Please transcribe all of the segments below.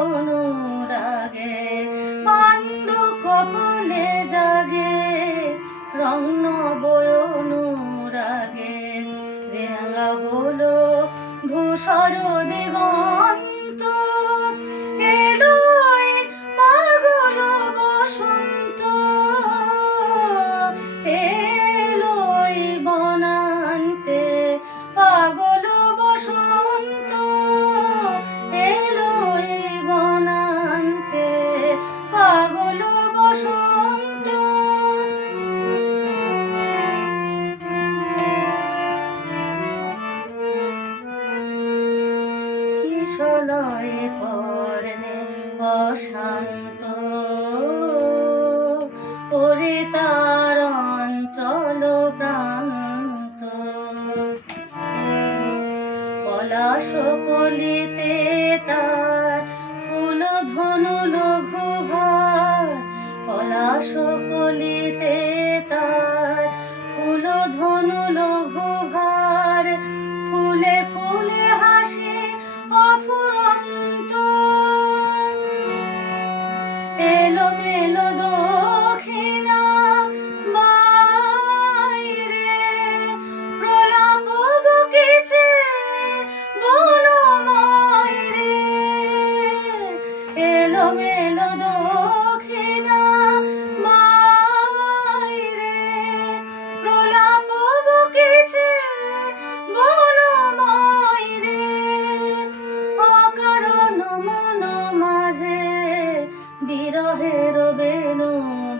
নবয়নুরাগে পাণ্ডু কপলে জাগে রং নবয়নুরাগে রেঙা হলো ধূসর দিগন্ত এলোই পাগল বসন্ত এলোই বনান্তে পাগল বসন্ত এলোই বনান্তে পাগল বসন্ত কিশলয়ে পর্ণে অশান্ত ওরে তার অঞ্চল প্রান্ত পলাশ কলিতে তার ফুল ধনু লঘু ভার পলাশ কলিতে তার ফুল ধনু লঘু ভার ফুলে ফুলে হাসি অফুরন্ত এলো মেলো দক্ষিণা বাইরে প্রলাপ বকিছে বনময় রে এলো মেলো দক্ষিণা বাইরে প্রলাপ বকিছে বনময় রে অকারণ মন মাঝে বিরহের বেণু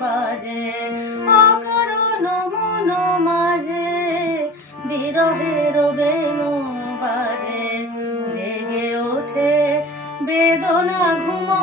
বাজে অকারণ মন মাঝে বিরহের বেণু বাজে জেগে ওঠে বেদনা ঘুমো